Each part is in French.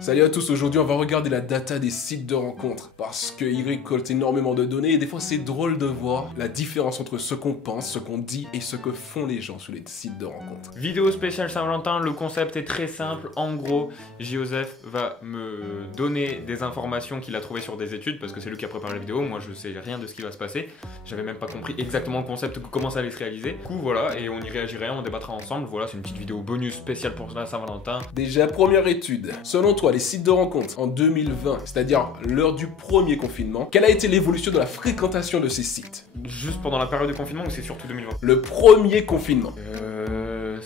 Salut à tous, aujourd'hui on va regarder la data des sites de rencontres parce qu'ils récoltent énormément de données et des fois c'est drôle de voir la différence entre ce qu'on pense, ce qu'on dit et ce que font les gens sur les sites de rencontres. Vidéo spéciale Saint-Valentin, le concept est très simple. En gros, Joseph va me donner des informations qu'il a trouvées sur des études parce que c'est lui qui a préparé la vidéo. Moi je sais rien de ce qui va se passer. J'avais même pas compris exactement le concept, comment ça allait se réaliser. Du coup voilà, et on y réagirait, on débattra ensemble. Voilà, c'est une petite vidéo bonus spéciale pour la Saint-Valentin. Déjà, première étude. Selon toi, les sites de rencontres en 2020, c'est-à-dire l'heure du premier confinement, quelle a été l'évolution de la fréquentation de ces sites? Juste pendant la période de confinement ou c'est surtout 2020? Le premier confinement.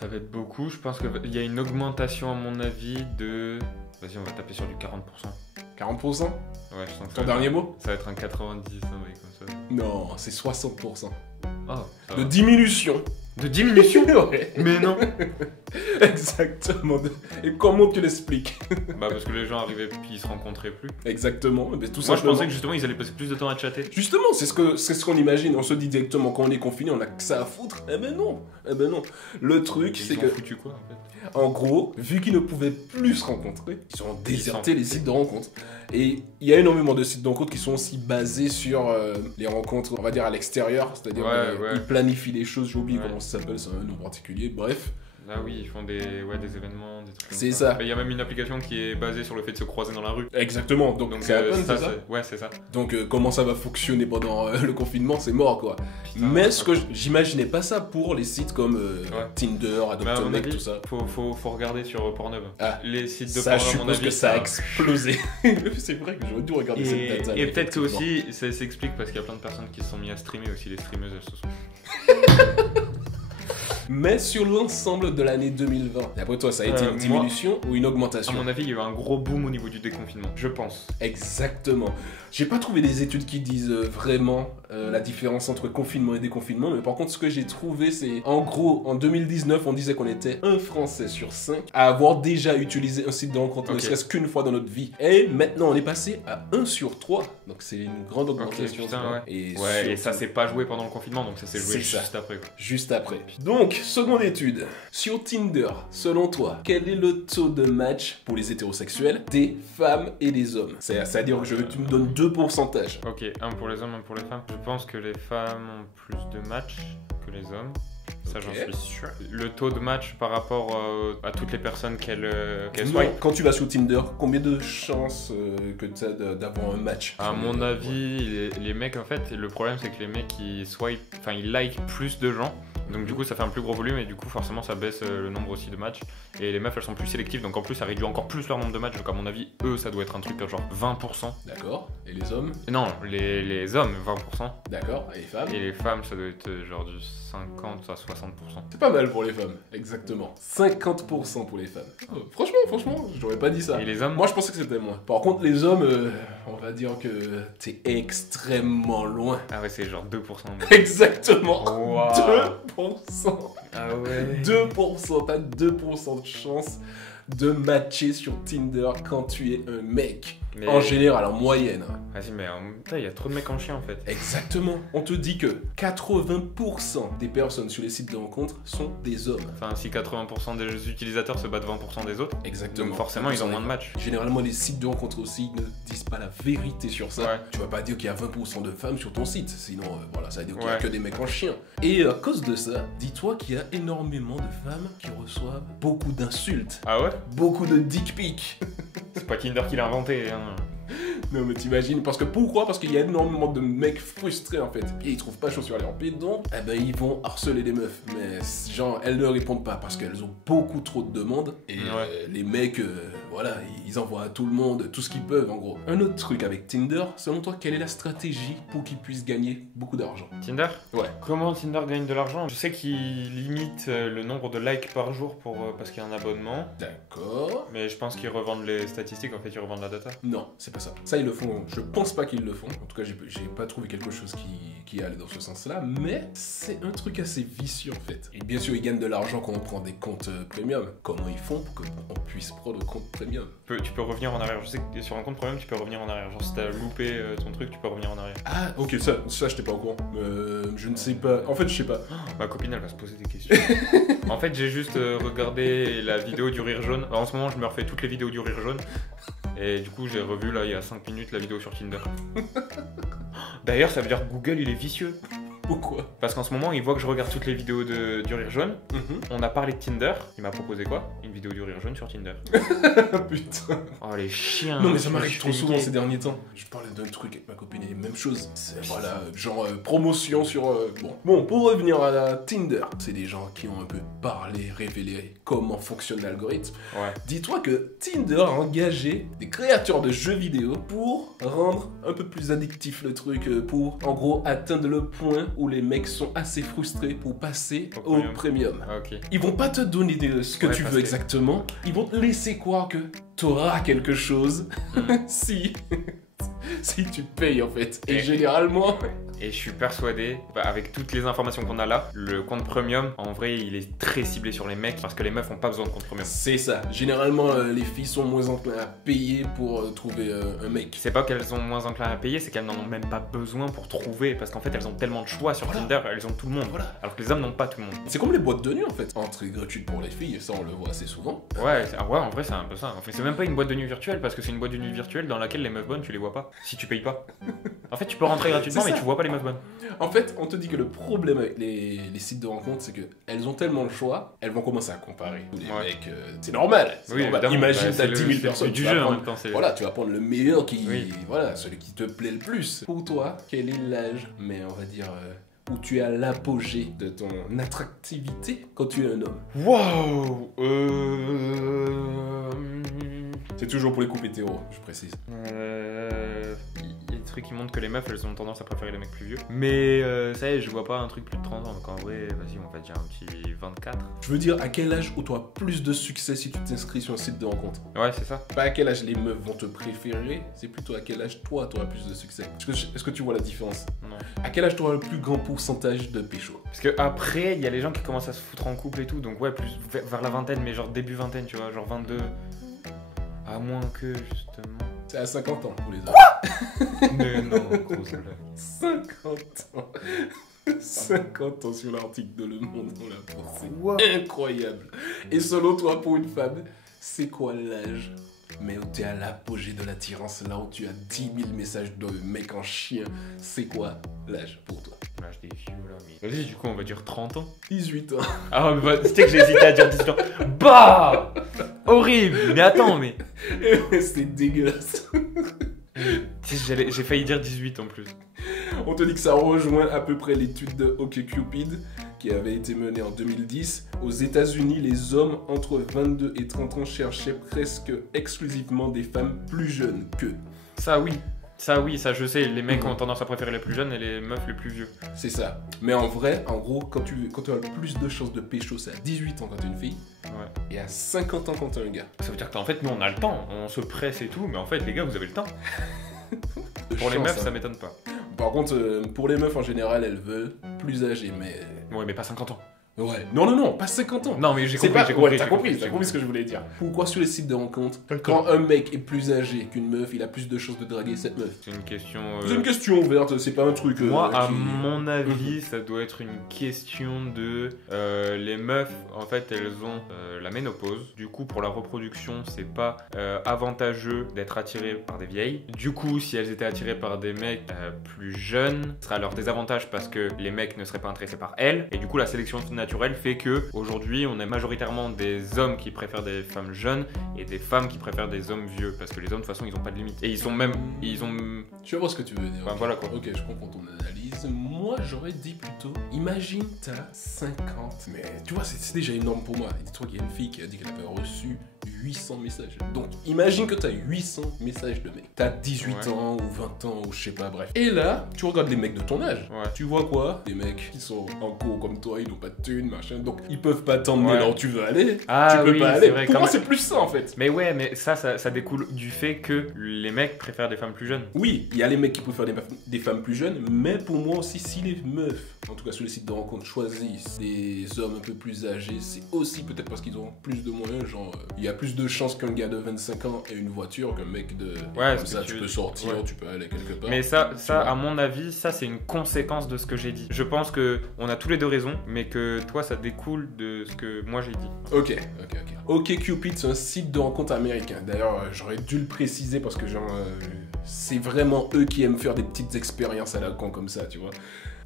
Ça va être beaucoup. Je pense qu'il y a une augmentation à mon avis de... Vas-y, on va taper sur du 40%. 40%? Ouais, je sens que Ton dernier mot? ça va être un 90, un truc comme ça. Non, c'est 60%. Oh, ça De va. diminution. De diminution? Ouais. Mais non. Exactement. Et comment tu l'expliques? Bah parce que les gens arrivaient puis ils se rencontraient plus. Exactement. Mais tout Moi je simplement. pensais que justement ils allaient passer plus de temps à chatter. Justement, c'est ce qu'on imagine. On se dit directement quand on est confiné, on a que ça à foutre. Eh ben non. Eh ben non. Le truc, c'est Ils ont que, foutu quoi en fait? en gros, vu qu'ils ne pouvaient plus se rencontrer, ils ont déserté s'en les sites de rencontres. Et il y a énormément de sites de rencontres qui sont aussi basés sur les rencontres, on va dire, à l'extérieur. C'est-à-dire Ouais. ils planifient les choses, j'ai oublié Ouais. comment ça s'appelle, c'est un nom particulier. Bref, Ah oui, ils font des événements, des trucs comme C'est ça. ça. Il y a même une application qui est basée sur le fait de se croiser dans la rue. exactement. Donc c'est Happen, c'est ça. Ouais, c'est ça. Donc comment ça va fonctionner pendant le confinement, c'est mort quoi. Putain, Mais ce que j'imaginais pas ça pour les sites comme Tinder, Mais à mon Adopt-A-Mec, avis, tout ça. faut regarder sur Pornhub. Ah, Les sites de ça, je Pornhub, à mon suppose avis, que ça a explosé. C'est vrai que j'aurais dû regarder cette Et, data. et peut-être que effectivement. aussi, ça s'explique parce qu'il y a plein de personnes qui se sont mis à streamer aussi, les streameuses elles se sont... Mais sur l'ensemble de l'année 2020, d'après toi, ça a été une moi, diminution ou une À augmentation? mon avis, il y a eu un gros boom au niveau du déconfinement, je pense. Exactement. J'ai pas trouvé des études qui disent vraiment la différence entre confinement et déconfinement, mais par contre, ce que j'ai trouvé, c'est en gros, en 2019, on disait qu'on était un Français sur 5 à avoir déjà utilisé un site de rencontre, ne Ok. serait-ce qu'une fois dans notre vie. Et maintenant, on est passé à 1 sur 3. Donc, c'est une grande augmentation. putain, ça. ouais. Et, Ouais, et surtout, ça s'est pas joué pendant le confinement, donc ça s'est joué C'est ça. juste après quoi. juste après. Donc, seconde étude. Sur Tinder, selon toi, quel est le taux de match pour les hétérosexuels des femmes et des hommes? C'est-à-dire que je veux que tu me donnes deux pourcentages. Ok, un pour les hommes, un pour les femmes. Je pense que les femmes ont plus de matchs que les hommes. Ça, Ok. j'en suis sûr. Le taux de match par rapport à toutes les personnes qu'elles Non, swipe. quand tu vas sur Tinder, combien de chances que tu as d'avoir un match? À mon avis, les mecs, en fait, le problème c'est que les mecs ils swipe, enfin ils like plus de gens. Donc du coup ça fait un plus gros volume et du coup forcément ça baisse le nombre aussi de matchs. Et les meufs elles sont plus sélectives donc en plus ça réduit encore plus leur nombre de matchs. Donc à mon avis eux ça doit être un truc genre 20%. D'accord. Et les hommes? Non, les hommes 20%. D'accord. Et les femmes? Et les femmes ça doit être genre du 50 à 60%. C'est pas mal pour les femmes, exactement. 50% pour les femmes. Franchement, j'aurais pas dit ça. Et les hommes Moi, je pensais que c'était moins. Par contre, les hommes, on va dire que t'es extrêmement loin. Ah ouais c'est genre 2%. Exactement. Wow. 2%. Ah ouais. 2%. T'as 2% de chance de matcher sur Tinder quand tu es un mec. Mais... En général, en moyenne. Vas-y mais putain, il y a trop de mecs en chien en fait. Exactement. On te dit que 80% des personnes sur les sites de rencontres sont des hommes. Enfin si 80% des utilisateurs se battent 20% des autres. Exactement. Donc forcément ils ont moins de matchs. Généralement, les sites de rencontres aussi ne disent pas la vérité sur ça. Ouais. Tu vas pas dire qu'il y a 20% de femmes sur ton site, sinon voilà, ça veut dire qu'il y a Ouais. que des mecs en chien. Et à cause de ça, dis-toi qu'il y a énormément de femmes qui reçoivent beaucoup d'insultes, Ah ouais? beaucoup de dick pics. C'est pas Tinder qui l'a inventé. Hein. Non mais t'imagines, parce que pourquoi? Parce qu'il y a énormément de mecs frustrés en fait, et ils trouvent pas chaud sur les pieds, donc eh ben ils vont harceler les meufs, mais genre elles ne répondent pas parce qu'elles ont beaucoup trop de demandes, et Ouais. les mecs, voilà, ils envoient à tout le monde tout ce qu'ils peuvent en gros. Un autre truc avec Tinder, selon toi, quelle est la stratégie pour qu'ils puissent gagner beaucoup d'argent? Tinder? Ouais. Comment Tinder gagne de l'argent? Je sais qu'il limite le nombre de likes par jour parce qu'il y a un abonnement. D'accord. Mais je pense qu'ils revendent les statistiques, en fait ils revendent la data. Non, c'est pas ça. Ça, ils le font. Je pense pas qu'ils le font. En tout cas, j'ai pas trouvé quelque chose qui allait dans ce sens-là. Mais c'est un truc assez vicieux en fait. Et bien sûr, ils gagnent de l'argent quand on prend des comptes premium. Comment ils font pour qu'on puisse prendre le compte premium? Tu peux revenir en arrière. Je sais que sur un compte premium, tu peux revenir en arrière. Genre si t'as loupé ton truc, tu peux revenir en arrière. Ah, ok, ça j'étais pas au courant. Je ne sais pas. En fait, je sais pas. Ma copine, elle va se poser des questions. En fait, j'ai juste regardé la vidéo du rire jaune. En ce moment, je me refais toutes les vidéos du rire jaune. Et du coup, j'ai revu là il y a 5 minutes la vidéo sur Tinder. D'ailleurs, ça veut dire que Google il est vicieux. Pourquoi? Parce qu'en ce moment, il voit que je regarde toutes les vidéos du rire jaune. On a parlé de Tinder. Il m'a proposé quoi? Une vidéo du rire jaune sur Tinder. Putain. Oh les chiens. Non mais ça m'arrive trop souvent ces derniers temps. Je parlais d'un truc avec ma copine et même chose. Voilà, genre promotion sur... Bon, pour revenir à la Tinder, c'est des gens qui ont un peu parlé, révélé comment fonctionne l'algorithme. Ouais. Dis-toi que Tinder a engagé des créateurs de jeux vidéo pour rendre un peu plus addictif le truc, pour en gros atteindre le point où les mecs sont assez frustrés pour passer au premium. Ah, ok. Ils vont pas te donner ce que tu veux exactement, ils vont te laisser croire que t'auras quelque chose si tu payes en fait. Et généralement... Et je suis persuadé, avec toutes les informations qu'on a là, le compte premium, en vrai, il est très ciblé sur les mecs parce que les meufs ont pas besoin de compte premium. C'est ça. Généralement, les filles sont moins enclins à payer pour trouver un mec. C'est pas qu'elles sont moins enclins à payer, c'est qu'elles n'en ont même pas besoin pour trouver parce qu'en fait, elles ont tellement de choix sur Tinder, elles ont tout le monde. Voilà. Alors que les hommes n'ont pas tout le monde. C'est comme les boîtes de nuit en fait. Entrée gratuite pour les filles, ça on le voit assez souvent. Ouais, en vrai, c'est un peu ça. En fait, c'est même pas une boîte de nuit virtuelle parce que c'est une boîte de nuit virtuelle dans laquelle les meufs bonnes, tu les vois pas si tu payes pas. En fait, tu peux rentrer gratuitement, mais tu vois pas les meufs bonnes. En fait, on te dit que le problème avec les sites de rencontres, c'est qu'elles ont tellement le choix, elles vont commencer à comparer. Les mecs, c'est normal. Oui, normal. Imagine, t'as 10 000 personnes. Du jeu en même temps. Voilà, tu vas prendre le meilleur voilà, celui qui te plaît le plus. Pour toi, quel est l'âge, mais on va dire, où tu es à l'apogée de ton attractivité quand tu es un homme? Waouh. C'est toujours pour les couples hétéros, je précise. Il y a des trucs qui montrent que les meufs, elles ont tendance à préférer les mecs plus vieux. Mais ça y est, je vois pas un truc plus de 30 ans. Donc en vrai, vas-y, on va dire un petit 24. Je veux dire, à quel âge où tu as plus de succès si tu t'inscris sur un site de rencontre? Ouais, c'est ça. Pas à quel âge les meufs vont te préférer, c'est plutôt à quel âge toi, tu auras plus de succès. Est-ce que tu vois la différence? Non. À quel âge tu auras le plus grand pourcentage de pécho? Parce que après, il y a les gens qui commencent à se foutre en couple et tout. Donc ouais, plus vers la vingtaine, mais genre début vingtaine, tu vois, genre 22. À moins que, justement... C'est à 50 ans pour les hommes. Mais non, grosse blague. 50 ans. 50 ans sur l'article de Le Monde, on l'a pensé. Wow. Incroyable. Et selon toi, pour une femme, c'est quoi l'âge? Mais où tu es à l'apogée de l'attirance, là où tu as 10 000 messages de mecs en chien, c'est quoi l'âge pour toi? L'âge des vieux là, mais... Vas-y, du coup, on va dire 30 ans. 18 ans. Ah, mais c'était que j'ai hésité à dire 18 ans. Bah, horrible. Mais attends, mais... C'est dégueulasse. J'ai failli dire 18 en plus. On te dit que ça rejoint à peu près l'étude de OkCupid qui avait été menée en 2010. Aux États-Unis, les hommes entre 22 et 30 ans cherchaient presque exclusivement des femmes plus jeunes qu'eux. Ça oui, ça je sais. Les mecs ont tendance à préférer les plus jeunes et les meufs les plus vieux. C'est ça. Mais en vrai, en gros, quand tu as le plus de chances de pécho, c'est à 18 ans quand t'es une fille. Ouais. Et à 50 ans quand t'es un gars. Ça veut dire qu'en fait, nous on a le temps, on se presse et tout, mais en fait, les gars, vous avez le temps. Pour les meufs, ça m'étonne pas. Par contre, pour les meufs en général, elles veulent plus âgées, mais... Ouais, mais pas 50 ans. Ouais. Non, pas 50 ans. Non, mais j'ai compris, t'as compris ce que je voulais dire. Pourquoi sur les sites de rencontres, quand un mec est plus âgé qu'une meuf, il a plus de chances de draguer cette meuf? C'est une question... C'est une question ouverte, c'est pas un truc... Moi, à mon avis, ça doit être une question de... les meufs, en fait, elles ont la ménopause. Du coup, pour la reproduction, c'est pas avantageux d'être attirées par des vieilles. Du coup, si elles étaient attirées par des mecs plus jeunes, ce serait à leur désavantage parce que les mecs ne seraient pas intéressés par elles. Et du coup, la sélection naturelle fait que aujourd'hui on est majoritairement des hommes qui préfèrent des femmes jeunes et des femmes qui préfèrent des hommes vieux parce que les hommes de toute façon ils ont pas de limite et ils ont je vois ce que tu veux dire. Enfin, voilà quoi. Ok, je comprends ton analyse. Moi j'aurais dit plutôt, imagine t'as 50, mais tu vois c'est déjà énorme pour moi. Dis-toi qu'il y a une fille qui a dit qu'elle avait reçu 800 messages. Donc, imagine que tu as 800 messages de mecs. Tu as 18 Ouais. ans ou 20 ans ou je sais pas, bref. Et là, tu regardes les mecs de ton âge. Ouais. Tu vois quoi? Des mecs qui sont en cours comme toi, ils n'ont pas de thunes, machin. Donc, ils peuvent pas t'emmener Ouais. là où tu veux aller. Ah tu peux oui, pas c'est aller. vrai, Pour quand moi, même. c'est plus ça en fait. Mais ouais, mais ça découle du fait que les mecs préfèrent des femmes plus jeunes. Oui, il y a les mecs qui préfèrent des femmes plus jeunes, mais pour moi aussi, si les meufs, en tout cas sur les sites de rencontres, choisissent des hommes un peu plus âgés, c'est aussi peut-être parce qu'ils ont plus de moyens. Genre, il y a plus de chances qu'un gars de 25 ans ait une voiture qu'un mec de. Ouais, comme ce ça, que tu tu peux veux- sortir, ouais. tu peux aller quelque part. Mais ça, vois. à mon avis, ça c'est une conséquence de ce que j'ai dit. Je pense que on a tous les deux raison, mais que toi ça découle de ce que moi j'ai dit. Ok. OkCupid, c'est un site de rencontres américain. D'ailleurs, j'aurais dû le préciser parce que genre, c'est vraiment eux qui aiment faire des petites expériences à la con comme ça, tu vois.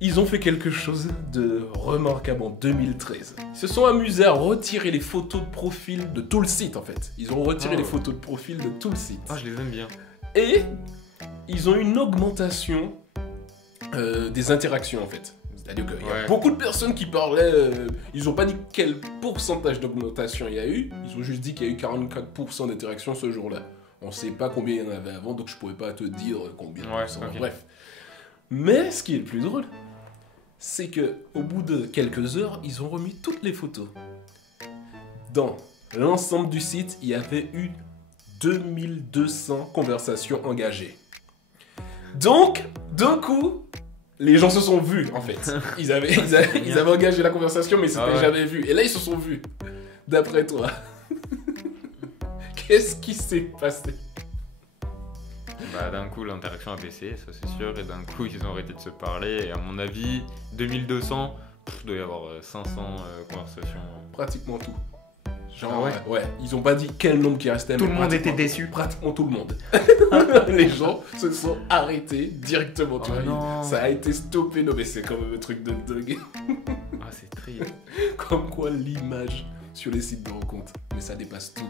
Ils ont fait quelque chose de remarquable en 2013. Ils se sont amusés à retirer les photos de profil de tout le site en fait. Ils ont retiré Oh. les photos de profil de tout le site. Ah, je les aime bien. Et ils ont une augmentation des interactions en fait. C'est-à-dire qu'il y a Ouais. beaucoup de personnes qui parlaient, ils n'ont pas dit quel pourcentage d'augmentation il y a eu, ils ont juste dit qu'il y a eu 44% d'interactions ce jour-là. On ne sait pas combien il y en avait avant, donc je ne pourrais pas te dire combien. Ouais, de ok. Bref. Mais ce qui est le plus drôle, c'est que au bout de quelques heures, ils ont remis toutes les photos. Dans l'ensemble du site, il y avait eu 2200 conversations engagées. Donc, d'un coup, les gens se sont vus, en fait. Ils avaient engagé la conversation, mais ils s'étaient Ah ouais. jamais vus. Et là, ils se sont vus. D'après toi. Qu'est-ce qui s'est passé? Bah, d'un coup, l'interaction a baissé, ça c'est sûr, et d'un coup, ils ont arrêté de se parler. Et à mon avis, 2200, il doit y avoir 500 conversations. Pratiquement tout. Genre, Ah ouais ouais, ils ont pas dit quel nombre qui restait. Tout mais le monde pratiquement- était déçu. Pratiquement tout le monde. Les gens se sont arrêtés directement, tu Oh vois. non. Ça a été stoppé. Non, mais c'est quand même un truc de dingue. Ah, c'est triste. Comme quoi l'image sur les sites de rencontres. Mais ça dépasse tout.